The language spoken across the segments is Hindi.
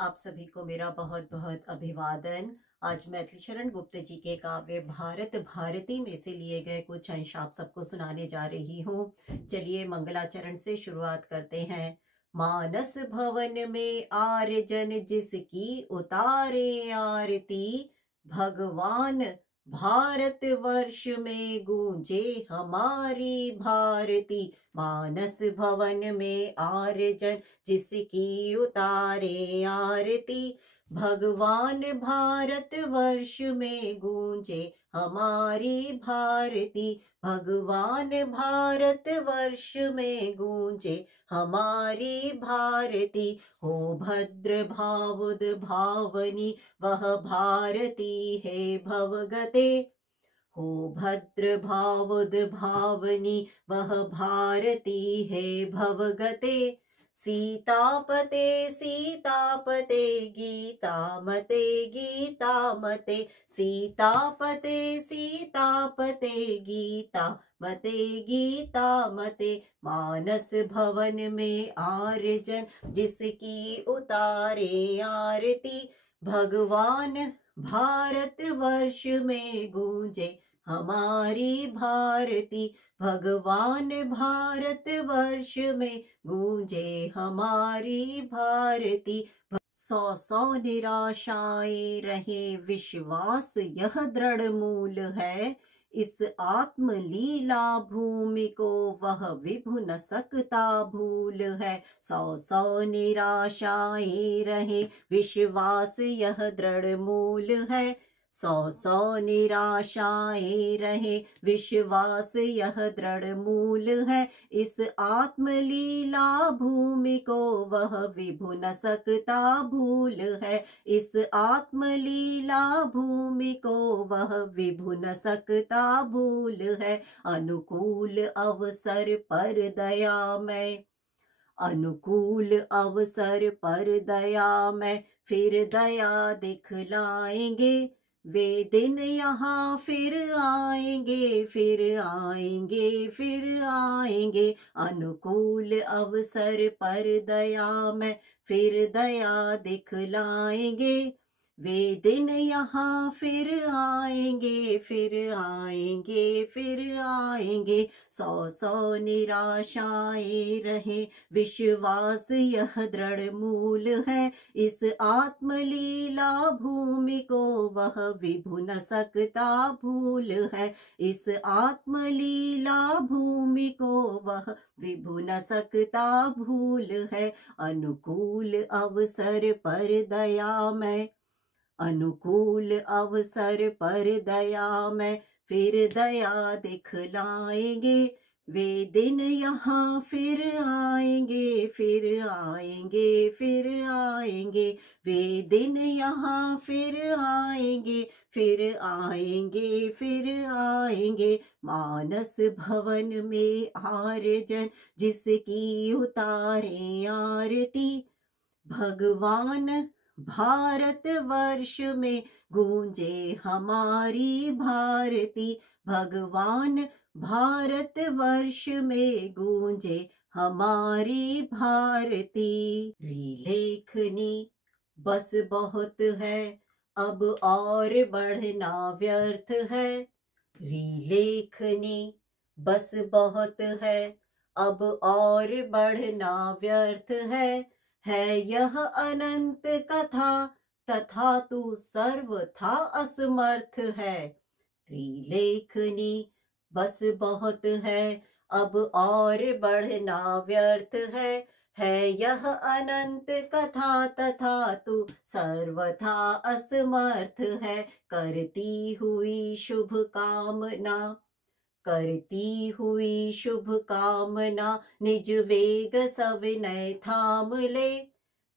आप सभी को मेरा बहुत बहुत अभिवादन। आज मैथिली शरण गुप्त जी के काव्य भारत भारती में से लिए गए कुछ अंश आप सबको सुनाने जा रही हूँ। चलिए मंगलाचरण से शुरुआत करते हैं। मानस भवन में आर्यजन जिसकी उतारे आरती, भगवान भारत वर्ष में गूंजे हमारी भारती। मानस भवन में आर्यजन जिसकी उतारे आरती, भगवान भारत वर्ष में गूंजे हमारी भारती। भगवान भारत वर्ष में गूंजे हमारी भारती। हो भद्र भावुद भावनी वह भारती है भवगते। हो भद्र भावुद भावनी वह भारती है भवगते। सीतापते सीतापते गीतामते गीतामते। सीतापते सीतापते गीतामते गीतामते। मानस भवन में आर्यजन जिसकी उतारे आरती, भगवान भारत वर्ष में गूंजे हमारी भारती। भगवान भारत वर्ष में गूंजे हमारी भारती। सौ सौ निराशाएं रहे विश्वास यह दृढ़ मूल है। इस आत्मलीला भूमि को वह विभु न सकता भूल है। सौ सौ निराशाएं रहे विश्वास यह दृढ़ मूल है। सौ सौ निराशाएं रहे विश्वास यह दृढ़ मूल है। इस आत्मलीला भूमि को वह विभु न सकता भूल है। इस आत्मलीला भूमि को वह विभु न सकता भूल है। अनुकूल अवसर पर दयामय, अनुकूल अवसर पर दयामय फिर दया दिखलाएंगे। वे दिन यहाँ फिर आएंगे, फिर आएंगे, फिर आएंगे। अनुकूल अवसर पर दयामय फिर दया दिखलाएंगे। वे दिन यहाँ फिर आएंगे, फिर आएंगे, फिर आएंगे। सौ सौ निराशाएं रहे विश्वास यह दृढ़ मूल है। इस आत्मलीला भूमि को वह विभु न सकता भूल है। इस आत्मलीला भूमि को वह विभु न सकता भूल है। अनुकूल अवसर पर दयामय, अनुकूल अवसर पर दयामय फिर दया दिखलाएंगे। वे दिन यहाँ फिर आएंगे, फिर आएंगे, फिर आएंगे। वे दिन यहाँ फिर आएंगे, फिर आएंगे, फिर आएंगे। मानस भवन में आर्यजन जिसकी उतारे आरती, भगवान भारत वर्ष में गूंजे हमारी भारती। भगवान भारत वर्ष में गूंजे हमारी भारती। लेखनी बस बहुत है अब और बढ़ना व्यर्थ है। लेखनी बस बहुत है अब और बढ़ना व्यर्थ है यह अनंत कथा तथा तू सर्वथा असमर्थ है। लेखनी बस बहुत है अब और बढ़ना व्यर्थ है यह अनंत कथा तथा तू सर्वथा असमर्थ है। करती हुई शुभ कामना, करती हुई शुभ कामना निज वेग सविनय थाम ले।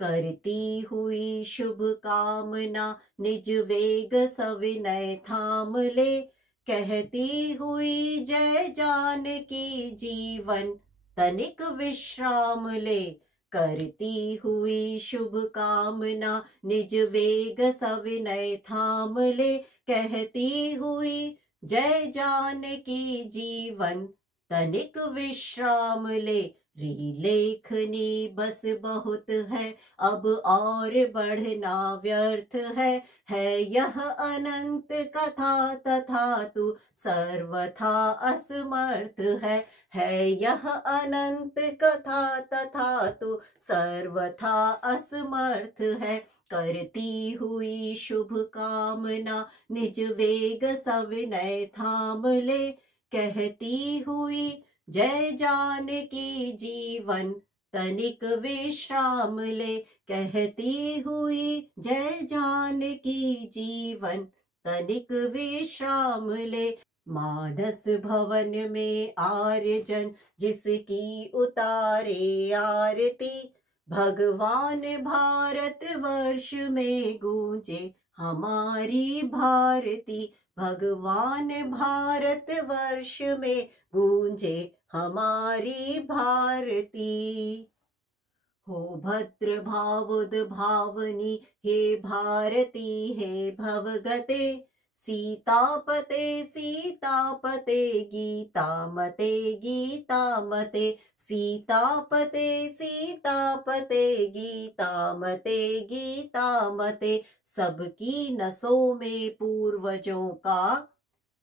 करती हुई शुभ कामना निज वेग सविनय थाम ले। कहती हुई जय जानकी जीवन तनिक विश्राम ले। करती हुई शुभ कामना निज वेग सविनय थाम ले। कहती हुई जय जानकी जीवन तनिक विश्राम ले। लेखनी बस बहुत है, अब और बढ़ना व्यर्थ है यह अनंत कथा तथा तू सर्वथा असमर्थ है यह अनंत कथा तथा तू सर्वथा असमर्थ है। करती हुई शुभ कामना निज वेग सविनय थाम ले, कहती हुई जय जानकी जीवन तनिक विश्राम ले, कहती हुई जय जानकी जीवन तनिक विश्राम ले। मानस भवन में आर्यजन जिसकी उतारे आरती, भगवान भारत वर्ष में गूंजे हमारी भारती, भगवान भारत वर्ष में गूंजे हमारी भारती। हो भद्र भावुद भावनी हे भारती हे भवगते, सीतापते सीतापते गीतामते गीतामते, सीतापते सीतापते गीतामते गीतामते। सबकी नसों में पूर्वजों का,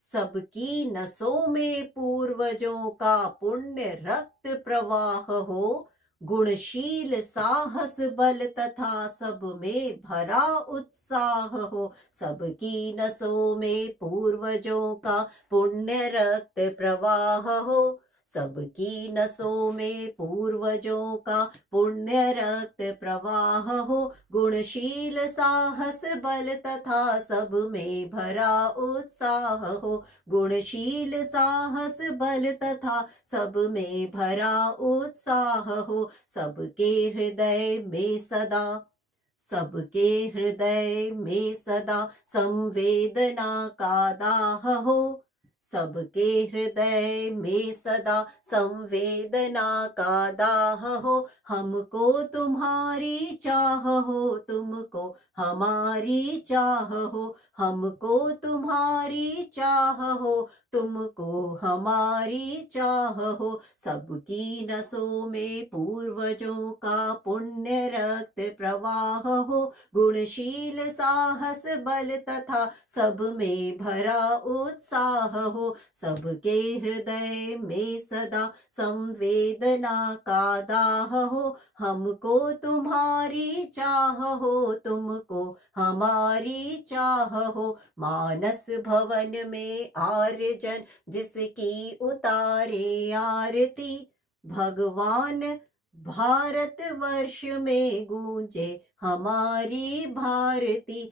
सबकी नसों में पूर्वजों का पुण्य रक्त प्रवाह हो, गुणशील साहस बल तथा सब में भरा उत्साह हो। सबकी नसों में पूर्वजों का पुण्य रक्त प्रवाह हो, सबकी नसों में पूर्वजों का पुण्य रक्त प्रवाह हो, गुणशील साहस बल तथा सब में भरा उत्साह हो, गुणशील साहस बल तथा सब में भरा उत्साह हो। सबके हृदय में सदा, सबके हृदय में सदा संवेदना का दाह हो, सबके हृदय में सदा संवेदना का दाह हो। हमको तुम्हारी चाह हो, तुमको हमारी चाह हो, हमको तुम्हारी चाह हो, तुमको हमारी चाह हो। सबकी नसों में पूर्वजों का पुण्य रक्त प्रवाह हो, गुणशील साहस बल तथा सब में भरा उत्साह हो। सबके हृदय में सदा संवेदना का दाह हो, हमको तुम्हारी चाह हो, तुमको हमारी चाह हो। मानस भवन में आर्यजन जिसकी उतारे आरती, भगवान भारत वर्ष में गूंजे हमारी भारती।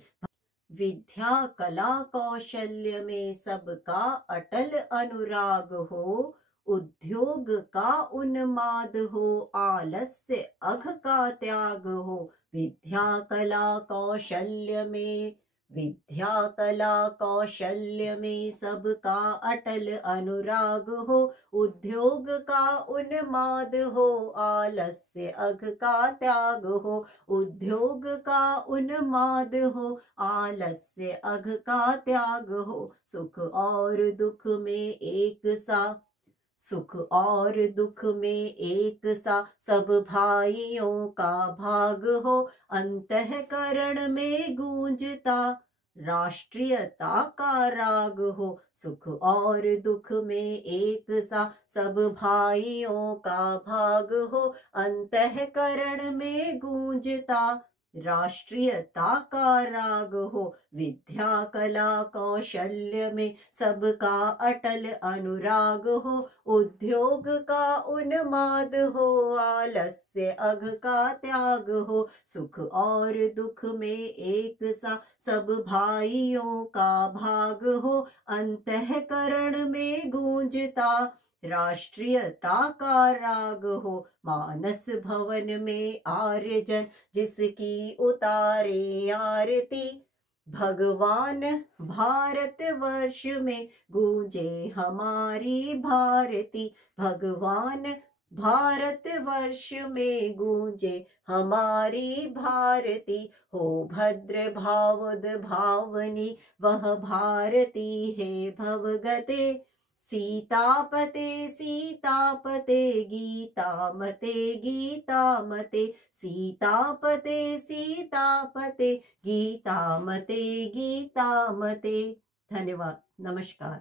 विद्या कला कौशल्य में सबका अटल अनुराग हो, उद्योग का उन्माद हो, आलस्य अघ का त्याग हो। विद्या कला कौशल्य में, विद्या कला कौशल्य में सबका अटल अनुराग हो, उद्योग का उन्माद हो, आलस्य अघ का त्याग हो, उद्योग का उन्माद हो, आलस्य अघ का त्याग हो। सुख और दुख में एक सा, सुख और दुख में एक सा सब भाइयों का भाग हो, अंतःकरण में गूंजता राष्ट्रीयता का राग हो। सुख और दुख में एक सा सब भाइयों का भाग हो, अंतःकरण में गूंजता राष्ट्रीयता का राग हो। विद्या कला कौशल्य में सबका अटल अनुराग हो, उद्योग का उन्माद हो, आलस्य अघ का त्याग हो। सुख और दुख में एक सा सब भाइयों का भाग हो, अंतःकरण में गूंजता राष्ट्रीयता का राग हो। मानस भवन में आर्यजन जिसकी उतारे आरती, भगवान भारत वर्ष में गूंजे हमारी भारती, भगवान भारत वर्ष में गूंजे हमारी भारती। हो भद्र भावुद भावनी वह भारती है भवगते, सीतापते सीतापते गीतामते गीतामते सीतापते सीतापते गीतामते गीतामते। धन्यवाद। नमस्कार।